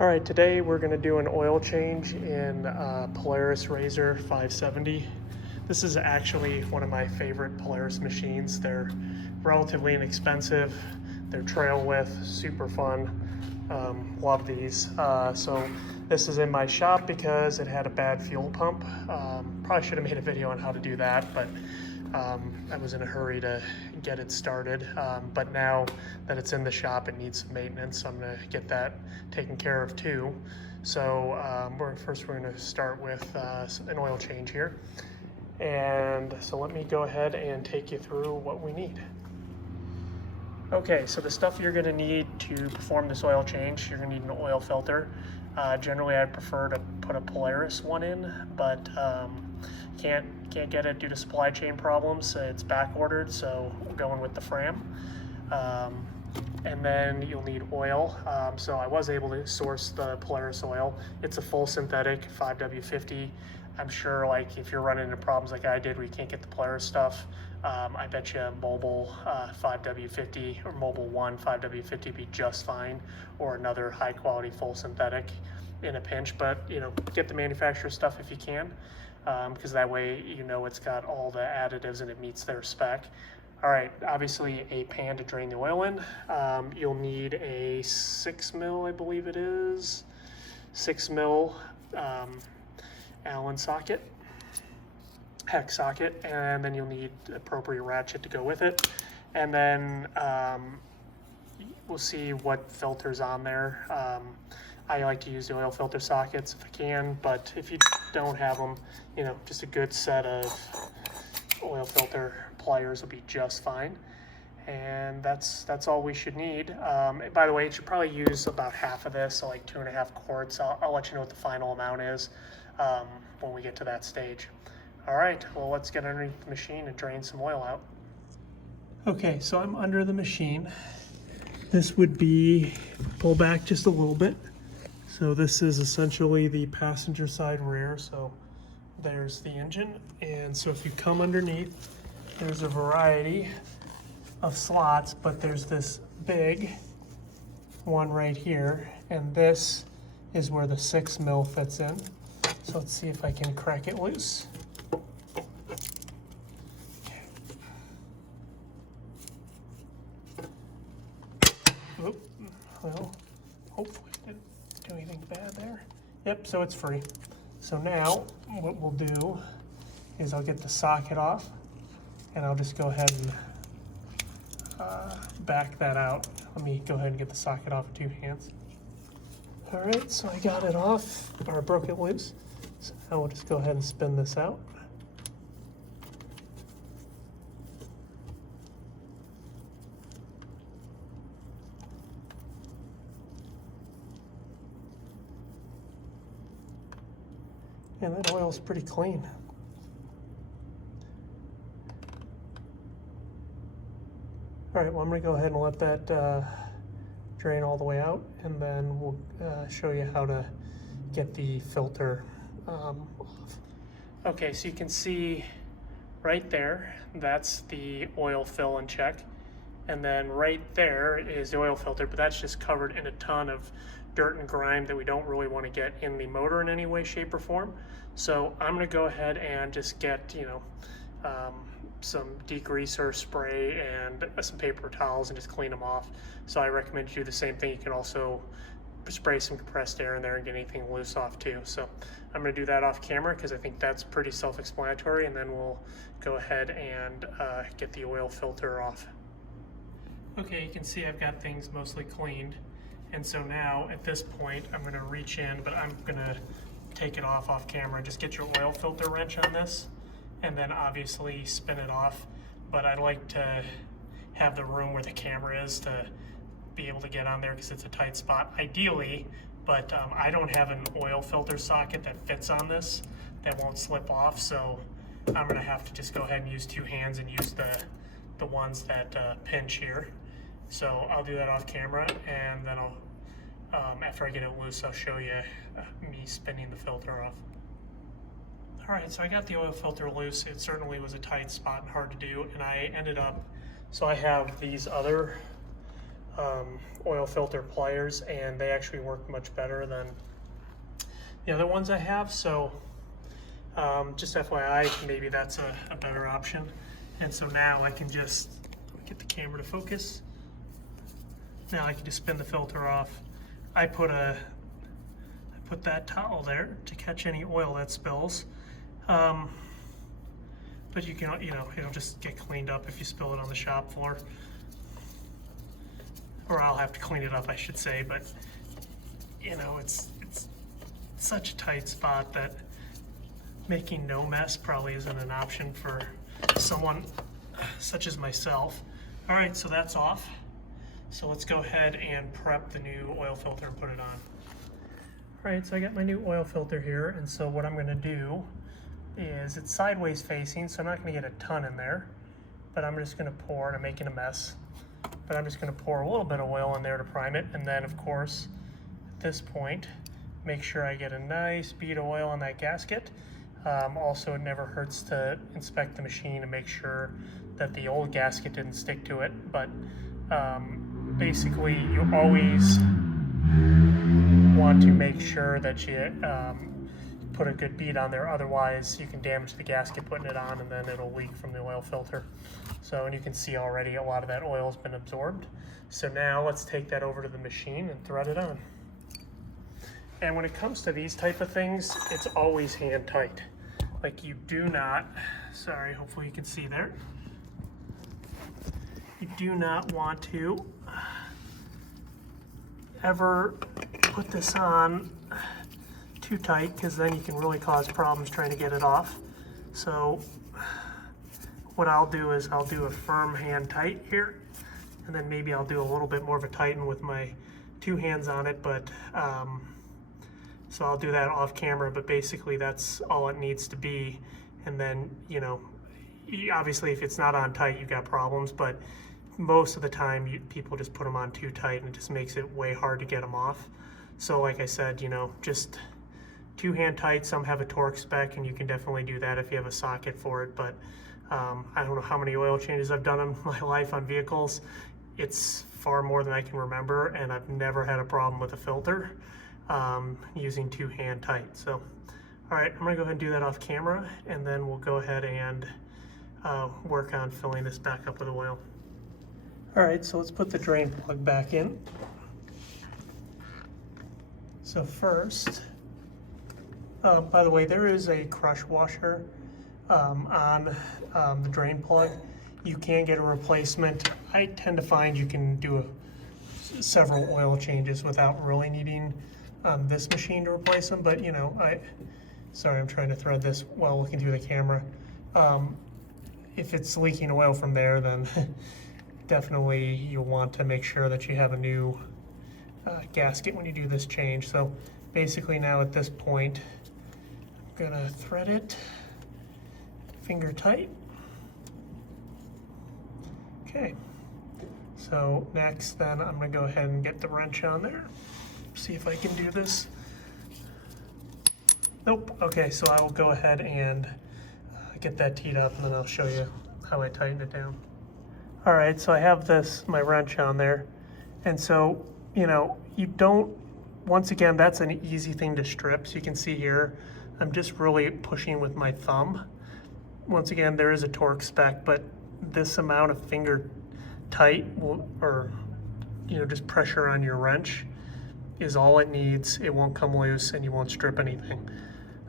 All right, today we're going to do an oil change in Polaris RZR 570. This is actually one of my favorite Polaris machines. They're relatively inexpensive. They're trail width, super fun. Love these. So this is in my shop because it had a bad fuel pump. Probably should have made a video on how to do that, but I was in a hurry to get it started. But now that it's in the shop, it needs some maintenance, so I'm going to get that taken care of too. So first we're going to start with an oil change here. And so let me go ahead and take you through what we need. Okay, so the stuff you're going to need to perform this oil change, you're going to need an oil filter. Generally, I'd prefer to put a Polaris one in, but can't get it due to supply chain problems. It's back ordered, so we're going with the Fram. And then you'll need oil. So I was able to source the Polaris oil. It's a full synthetic 5W50. I'm sure, like, if you're running into problems like I did where you can't get the Polaris stuff, I bet you Mobil 5W50 or Mobil 1 5W50 would be just fine, or another high quality full synthetic in a pinch. But you know, get the manufacturer stuff if you can, because that way you know it's got all the additives and it meets their spec. All right, obviously a pan to drain the oil in. You'll need a 6 mil, I believe it is, 6 mil Allen socket, hex socket, and then you'll need appropriate ratchet to go with it. And then we'll see what filter's on there. I like to use the oil filter sockets if I can, but if you don't have them, you know, just a good set of oil filter pliers will be just fine. And that's all we should need. By the way, you should probably use about half of this, so like 2.5 quarts. I'll let you know what the final amount is when we get to that stage. All right, well, let's get underneath the machine and drain some oil out. Okay, so I'm under the machine. This would be, pull back just a little bit. So this is essentially the passenger side rear. So there's the engine. And so if you come underneath, there's a variety of slots, but there's this big one right here. And this is where the 6 mil fits in. So let's see if I can crack it loose. Oop, well, hopefully it didn't do anything bad there. Yep, so it's free. So now what we'll do is I'll get the socket off and I'll just go ahead and back that out. Let me go ahead and get the socket off with 2 hands. All right, so I got it off, or I broke it loose. So now we'll just go ahead and spin this out. And that oil's pretty clean. All right, well, I'm gonna go ahead and let that drain all the way out, and then we'll show you how to get the filter off. Okay, so you can see right there, that's the oil fill and check. And then right there is the oil filter, but that's just covered in a ton of dirt and grime that we don't really want to get in the motor in any way, shape, or form. So I'm going to go ahead and just get, you know, some degreaser spray and some paper towels and just clean them off. So I recommend you do the same thing. You can also spray some compressed air in there and get anything loose off too. So I'm going to do that off camera because I think that's pretty self-explanatory, and then we'll go ahead and get the oil filter off. Okay, you can see I've got things mostly cleaned. And so now at this point, I'm gonna reach in, but I'm gonna take it off camera. Just get your oil filter wrench on this and then obviously spin it off. But I like to have the room where the camera is to be able to get on there because it's a tight spot, ideally, but I don't have an oil filter socket that fits on this that won't slip off. So I'm gonna have to just go ahead and use 2 hands and use the ones that pinch here. So I'll do that off camera, and then I'll, after I get it loose, I'll show you me spinning the filter off. All right, so I got the oil filter loose. It certainly was a tight spot and hard to do, and I ended up, so I have these other oil filter pliers, and they actually work much better than the other ones I have. So just FYI, maybe that's a better option. And so now I can just get the camera to focus. Now I can just spin the filter off. I put that towel there to catch any oil that spills. But you can, it'll just get cleaned up if you spill it on the shop floor. Or I'll have to clean it up, I should say. But it's such a tight spot that making no mess probably isn't an option for someone such as myself. All right, so that's off. So let's go ahead and prep the new oil filter and put it on. All right, so I got my new oil filter here, and so what I'm gonna do is, it's sideways facing, so I'm not gonna get a ton in there, but I'm just gonna pour, and I'm making a mess, but I'm just gonna pour a little bit of oil in there to prime it, and then of course, at this point, make sure I get a nice bead of oil on that gasket. Also, it never hurts to inspect the machine and make sure that the old gasket didn't stick to it, but basically you always want to make sure that you put a good bead on there, otherwise you can damage the gasket putting it on, and then it'll leak from the oil filter. So, and you can see already a lot of that oil has been absorbed. So now let's take that over to the machine and thread it on. And when it comes to these type of things, it's always hand tight. Like, you do not, sorry, hopefully you can see there. You do not want to ever put this on too tight, because then you can really cause problems trying to get it off. So what I'll do is I'll do a firm hand tight here, and then maybe I'll do a little bit more of a tighten with my two hands on it, but so I'll do that off camera, but basically that's all it needs to be. And then, obviously if it's not on tight, you've got problems, but most of the time people just put them on too tight, and it just makes it way hard to get them off. So like I said, just two hand tight. Some have a torque spec, and you can definitely do that if you have a socket for it, but I don't know how many oil changes I've done in my life on vehicles. It's far more than I can remember, and I've never had a problem with a filter using two hand tight. So, all right, I'm gonna go ahead and do that off camera, and then we'll go ahead and work on filling this back up with oil. All right, so let's put the drain plug back in. So first, by the way, there is a crush washer on the drain plug. You can get a replacement. I tend to find you can do several oil changes without really needing this machine to replace them, but sorry, I'm trying to thread this while looking through the camera. If it's leaking oil from there, then definitely you'll want to make sure that you have a new gasket when you do this change. So basically now at this point, I'm gonna thread it finger tight. Okay, so next then I'm gonna go ahead and get the wrench on there. See if I can do this. Nope. Okay, so I will go ahead and get that teed up, and then I'll show you how I tighten it down. All right, so I have my wrench on there, and so you don't, once again, that's an easy thing to strip. So you can see here, I'm just really pushing with my thumb. Once again, there is a torque spec, but this amount of finger tight or just pressure on your wrench is all it needs. It won't come loose, and you won't strip anything.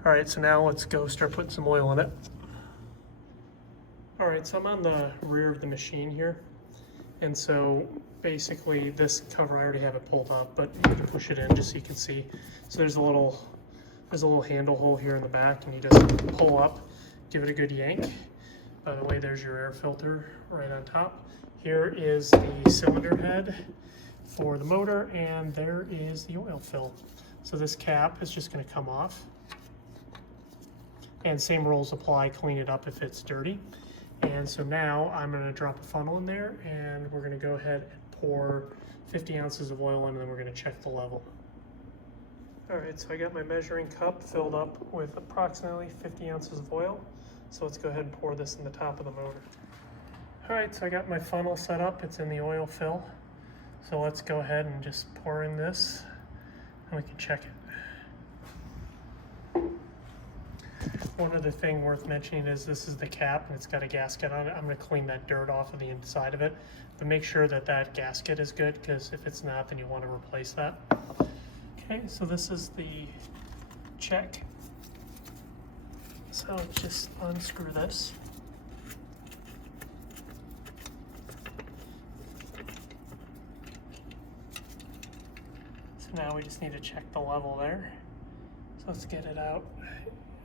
All right, so now let's go start putting some oil in it. All right, so I'm on the rear of the machine here, and so basically this cover, I already have it pulled up, but you can push it in just so you can see. So there's a little handle hole here in the back, and you just pull up, give it a good yank. By the way, there's your air filter right on top. Here is the cylinder head for the motor, and there is the oil fill. So this cap is just going to come off, and same rules apply. Clean it up if it's dirty. And so now I'm going to drop a funnel in there, and we're going to go ahead and pour 50 ounces of oil in, and then we're going to check the level. All right, so I got my measuring cup filled up with approximately 50 ounces of oil. So let's go ahead and pour this in the top of the motor. All right, so I got my funnel set up. It's in the oil fill. So let's go ahead and just pour in this and we can check it. One other thing worth mentioning is this is the cap and it's got a gasket on it. I'm going to clean that dirt off of the inside of it, but make sure that that gasket is good, because if it's not, then you want to replace that. Okay, so this is the check. So just unscrew this. So now we just need to check the level there. So let's get it out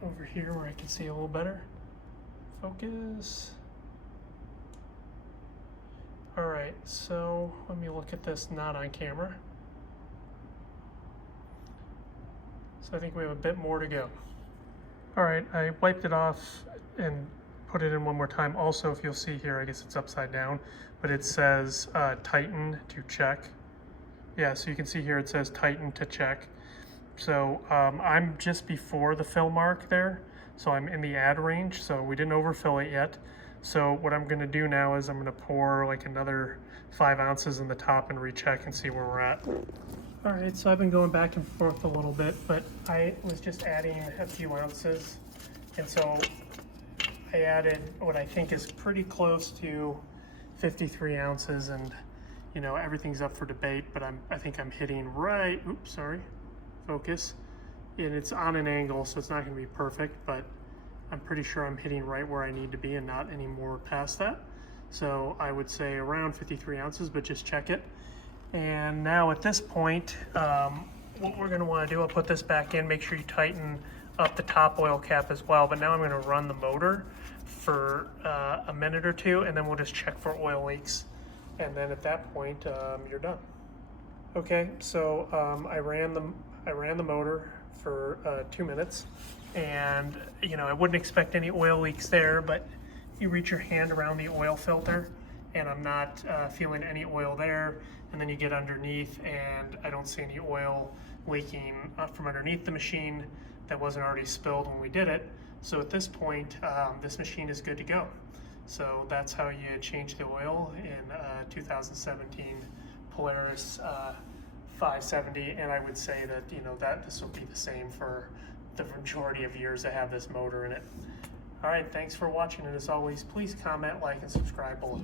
over here where I can see a little better. Focus. All right, so let me look at this not on camera. So I think we have a bit more to go. All right, I wiped it off and put it in one more time. Also, if you'll see here, I guess it's upside down, but it says tighten to check. Yeah, so you can see here it says tighten to check. So I'm just before the fill mark there, so I'm in the add range, so we didn't overfill it yet. So what I'm going to do now is I'm going to pour like another 5 ounces in the top and recheck and see where we're at. All right, so I've been going back and forth a little bit, but I was just adding a few ounces, and so I added what I think is pretty close to 53 ounces, and you know, everything's up for debate, but I think I'm hitting right, oops, sorry, focus, and it's on an angle, so it's not going to be perfect, but I'm pretty sure I'm hitting right where I need to be and not any more past that. So I would say around 53 ounces, but just check it. And now at this point, what we're going to want to do, I'll put this back in, make sure you tighten up the top oil cap as well, but now I'm going to run the motor for a minute or two, and then we'll just check for oil leaks, and then at that point you're done. Okay, so I ran the motor for 2 minutes, and you know, I wouldn't expect any oil leaks there, but you reach your hand around the oil filter and I'm not feeling any oil there, and then you get underneath and I don't see any oil leaking from underneath the machine that wasn't already spilled when we did it. So at this point, this machine is good to go. So that's how you change the oil in 2017 Polaris 570, and I would say that, you know, that this will be the same for the majority of years that have this motor in it. All right, thanks for watching, and as always, please comment, like, and subscribe below.